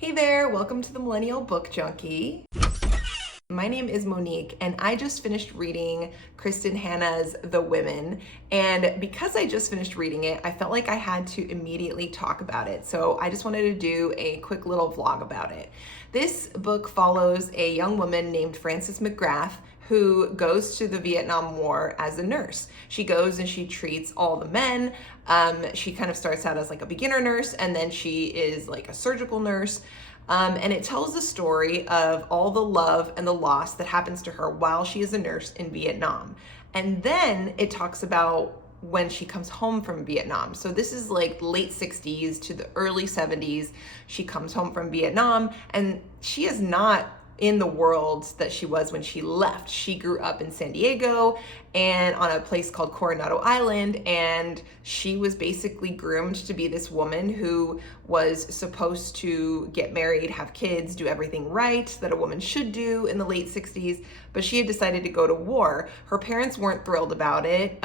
Hey there, welcome to the Millennial Book Junkie. My name is Monique, and I just finished reading Kristin Hannah's The Women. And because I just finished reading it, I felt like I had to immediately talk about it. So I just wanted to do a quick little vlog about it. This book follows a young woman named Frances McGrath who goes to the Vietnam War as a nurse. She goes and she treats all the men. She kind of starts out as like a beginner nurse, and then she is like a surgical nurse. And it tells the story of all the love and the loss that happens to her while she is a nurse in Vietnam. And then it talks about when she comes home from Vietnam. So this is like late 60s to the early 70s. She comes home from Vietnam, and she is not in the world that she was when she left. She grew up in San Diego and on a place called Coronado Island, and she was basically groomed to be this woman who was supposed to get married, have kids, do everything right that a woman should do in the late 60s, but she had decided to go to war. Her parents weren't thrilled about it.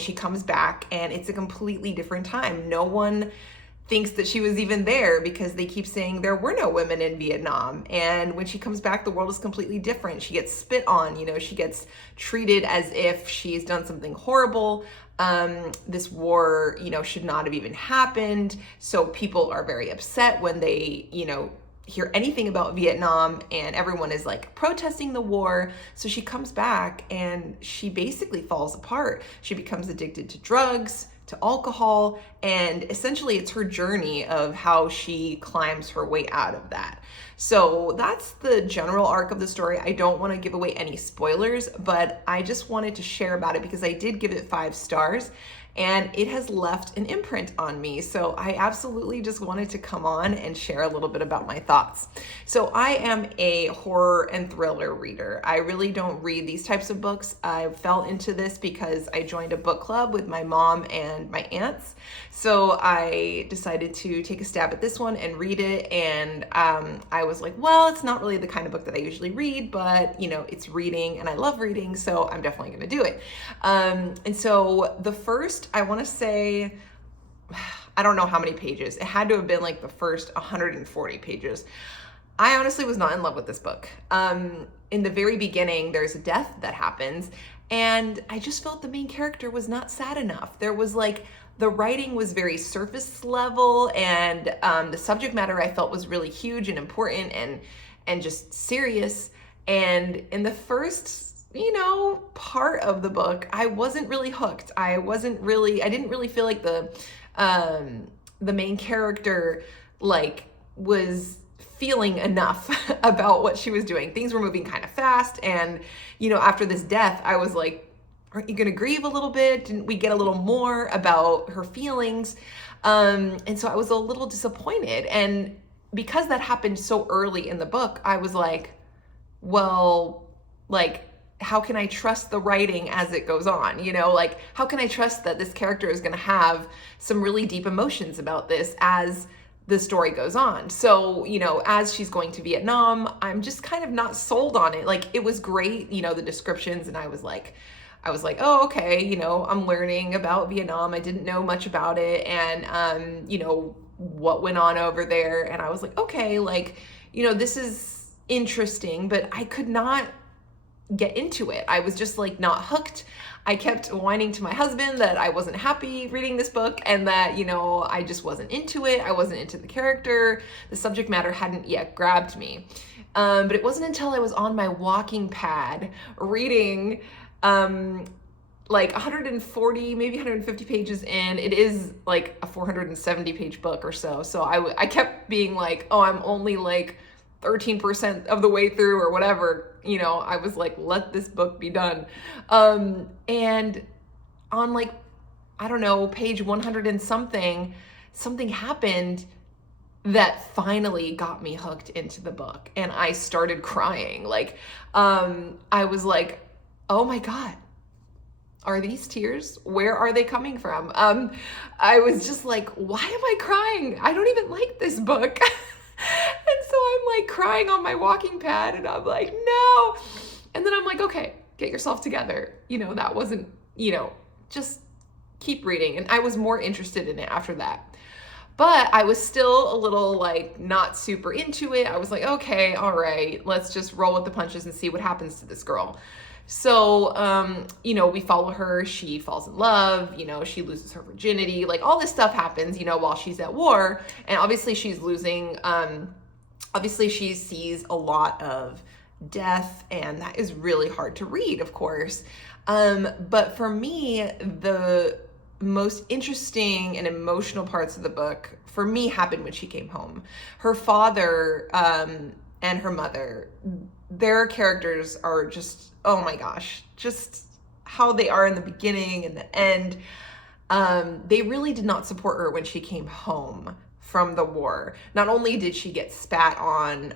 She comes back and it's a completely different time. No one thinks that she was even there because they keep saying there were no women in Vietnam. And when she comes back, the world is completely different. She gets spit on, she gets treated as if she's done something horrible. This war, should not have even happened. So people are very upset when they, hear anything about Vietnam, and everyone is like protesting the war. So she comes back and she basically falls apart. She becomes addicted to drugs, to alcohol, and essentially it's her journey of how she climbs her way out of that. So that's the general arc of the story. I don't want to give away any spoilers, but I just wanted to share about it because I did give it 5 stars and it has left an imprint on me. So I absolutely just wanted to come on and share a little bit about my thoughts. So I am a horror and thriller reader. I really don't read these types of books. I fell into this because I joined a book club with my mom and my aunts. So I decided to take a stab at this one and read it. And I was like, well, it's not really the kind of book that I usually read, but it's reading and I love reading. So I'm definitely going to do it. And so the first, I want to say, I don't know how many pages. It had to have been like the first 140 pages. I honestly was not in love with this book. In the very beginning, there's a death that happens, and I just felt the main character was not sad enough. There was like, the writing was very surface level, and the subject matter I felt was really huge and important and just serious. And in the first part of the book, I wasn't really hooked. I didn't really feel like the main character was feeling enough about what she was doing. Things were moving kind of fast, and after this death, I was like, aren't you gonna grieve a little bit? Didn't we get a little more about her feelings? And so I was a little disappointed. And because that happened so early in the book, I was like, well, how can I trust the writing as it goes on? How can I trust that this character is going to have some really deep emotions about this as the story goes on? So, as she's going to Vietnam, I'm just kind of not sold on it. It was great, the descriptions, and I was like, oh, okay, I'm learning about Vietnam. I didn't know much about it, and, what went on over there. And I was like, okay, this is interesting, but I could not get into it. I was just not hooked. I kept whining to my husband that I wasn't happy reading this book and that, I just wasn't into it. I wasn't into the character. The subject matter hadn't yet grabbed me. But it wasn't until I was on my walking pad reading 140, maybe 150 pages in. It is like a 470 page book or so. So I kept being like, oh, I'm only 13% of the way through or whatever. I was like, let this book be done. And on I don't know, page 100 and something happened that finally got me hooked into the book. And I started crying. I was like, oh my God, are these tears? Where are they coming from? I was just like, why am I crying? I don't even like this book. And so I'm crying on my walking pad, and I'm like, no. And then I'm like, okay, get yourself together. That wasn't, just keep reading. And I was more interested in it after that. But I was still a little like not super into it. I was like, okay, all right, let's just roll with the punches and see what happens to this girl. So, we follow her. She falls in love, she loses her virginity. Like all this stuff happens, while she's at war. And obviously she's losing, obviously she sees a lot of death, and that is really hard to read, of course. But for me, the most interesting and emotional parts of the book for me happened when she came home. Her father and her mother, their characters are just, oh my gosh, just how they are in the beginning and the end. They really did not support her when she came home from the war. Not only did she get spat on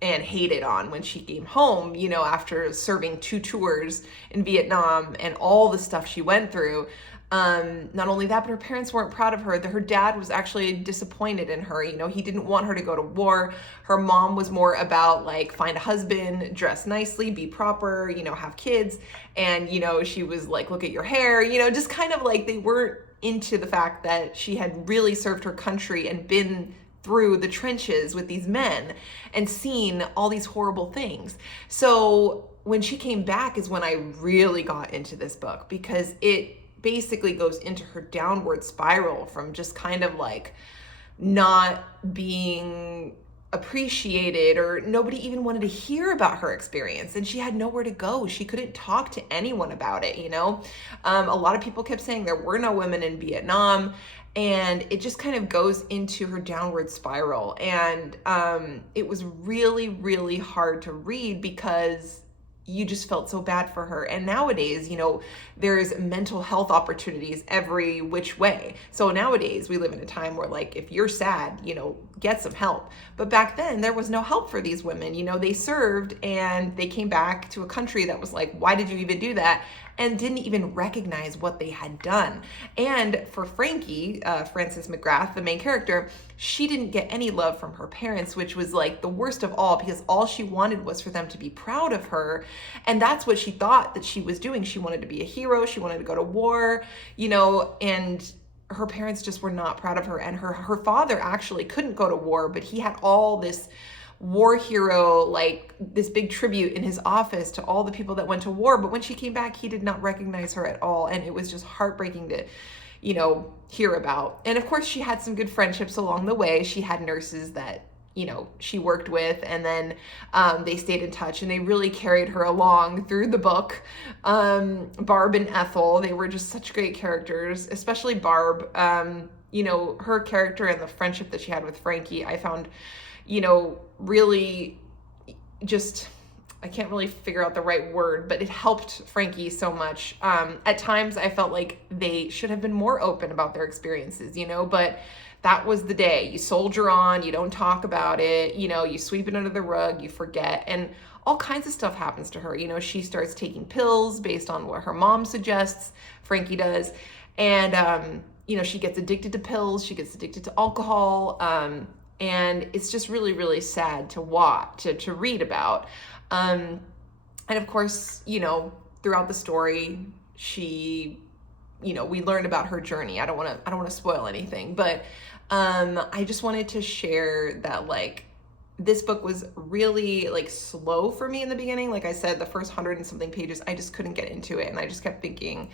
and hated on when she came home, after serving 2 tours in Vietnam and all the stuff she went through. Not only that, but her parents weren't proud of her. Her dad was actually disappointed in her. He didn't want her to go to war. Her mom was more about like, find a husband, dress nicely, be proper, have kids. And, she was like, look at your hair, just kind of like they weren't into the fact that she had really served her country and been through the trenches with these men and seen all these horrible things. So when she came back is when I really got into this book, because it basically goes into her downward spiral from just kind of like not being appreciated, or nobody even wanted to hear about her experience, and she had nowhere to go. She couldn't talk to anyone about it. A lot of people kept saying there were no women in Vietnam, and it just kind of goes into her downward spiral. And it was really, really hard to read because you just felt so bad for her. And nowadays, there's mental health opportunities every which way. So nowadays we live in a time where like, if you're sad, get some help. But back then there was no help for these women. They served and they came back to a country that was like, why did you even do that? And didn't even recognize what they had done. And for Frankie, Frances McGrath, the main character, she didn't get any love from her parents, which was like the worst of all, because all she wanted was for them to be proud of her. And that's what she thought that she was doing. She wanted to be a hero. She wanted to go to war, and her parents just were not proud of her. And her father actually couldn't go to war, but he had all this war hero, like this big tribute in his office to all the people that went to war. But when she came back, he did not recognize her at all. And it was just heartbreaking to, hear about. And of course, she had some good friendships along the way. She had nurses that, she worked with, and then they stayed in touch, and they really carried her along through the book. Barb and Ethel, they were just such great characters, especially Barb. Her character and the friendship that she had with Frankie, I found, really just, I can't really figure out the right word, but it helped Frankie so much. At times I felt like they should have been more open about their experiences, but that was the day. You soldier on, you don't talk about it, you sweep it under the rug, you forget, and all kinds of stuff happens to her. She starts taking pills based on what her mom suggests, Frankie does, and she gets addicted to pills, she gets addicted to alcohol, and it's just really, really sad to watch, to read about. And of course, throughout the story, she, we learned about her journey. I don't want to spoil anything, but I just wanted to share that, like, this book was really like slow for me in the beginning. Like I said, the first 100 and something pages, I just couldn't get into it. And I just kept thinking,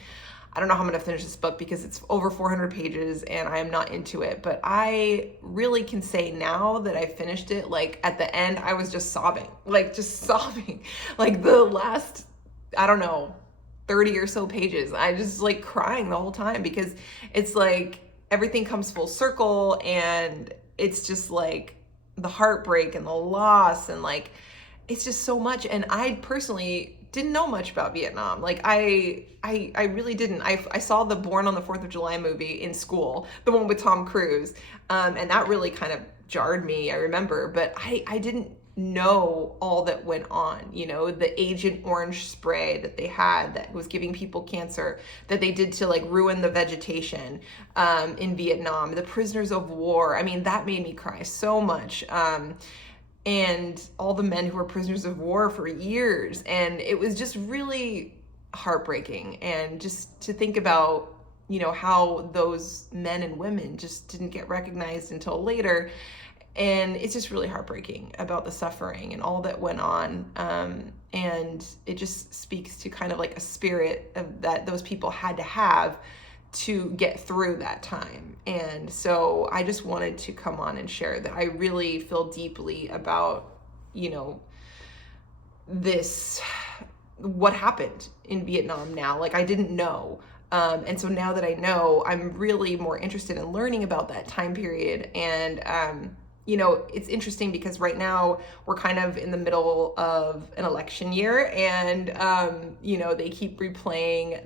I don't know how I'm going to finish this book because it's over 400 pages and I am not into it. But I really can say now that I finished it, like at the end, I was just sobbing, like the last, I don't know, 30 or so pages. I just like crying the whole time because it's like everything comes full circle, and it's just like the heartbreak and the loss, and like, it's just so much. And I personally didn't know much about Vietnam. Like I really didn't. I saw the Born on the 4th of July movie in school, the one with Tom Cruise. And that really kind of jarred me, I remember, but I didn't know all that went on, the Agent Orange spray that they had that was giving people cancer, that they did to like ruin the vegetation in Vietnam, the prisoners of war. I mean, that made me cry so much. And all the men who were prisoners of war for years. And it was just really heartbreaking. And just to think about how those men and women just didn't get recognized until later. And it's just really heartbreaking about the suffering and all that went on. And it just speaks to kind of like a spirit of that those people had to have to get through that time. And so I just wanted to come on and share that I really feel deeply about, this, what happened in Vietnam now. Like, I didn't know. And so now that I know, I'm really more interested in learning about that time period. And, it's interesting because right now we're kind of in the middle of an election year, and, they keep replaying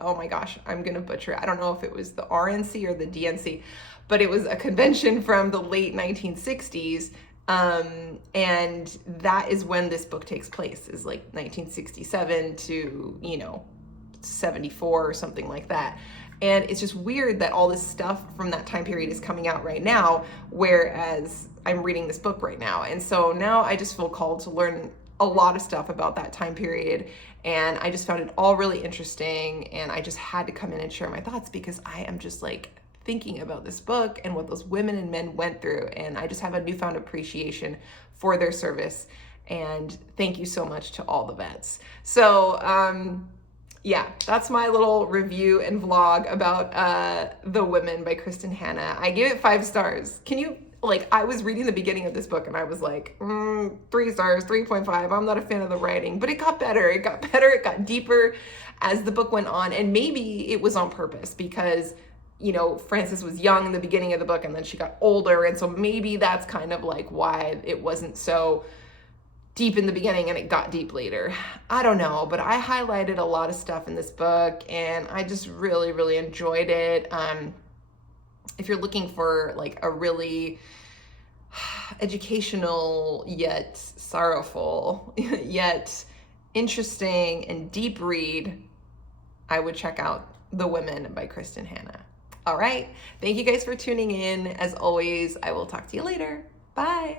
oh my gosh, I'm going to butcher it. I don't know if it was the RNC or the DNC, but it was a convention from the late 1960s. And that is when this book takes place, is like 1967 to, 74 or something like that. And it's just weird that all this stuff from that time period is coming out right now, whereas I'm reading this book right now. And so now I just feel called to learn a lot of stuff about that time period. And I just found it all really interesting. And I just had to come in and share my thoughts because I am just like thinking about this book and what those women and men went through. And I just have a newfound appreciation for their service. And thank you so much to all the vets. So, yeah, that's my little review and vlog about The Women by Kristin Hannah. I gave it 5 stars. I was reading the beginning of this book and I was like, 3 stars, 3.5. I'm not a fan of the writing, but it got better. It got deeper as the book went on. And maybe it was on purpose because, Frances was young in the beginning of the book and then she got older. And so maybe that's kind of like why it wasn't so deep in the beginning and it got deep later. I don't know, but I highlighted a lot of stuff in this book and I just really, really enjoyed it. If you're looking for like a really educational yet sorrowful yet interesting and deep read, I would check out The Women by Kristin Hannah. All right. Thank you guys for tuning in. As always, I will talk to you later. Bye.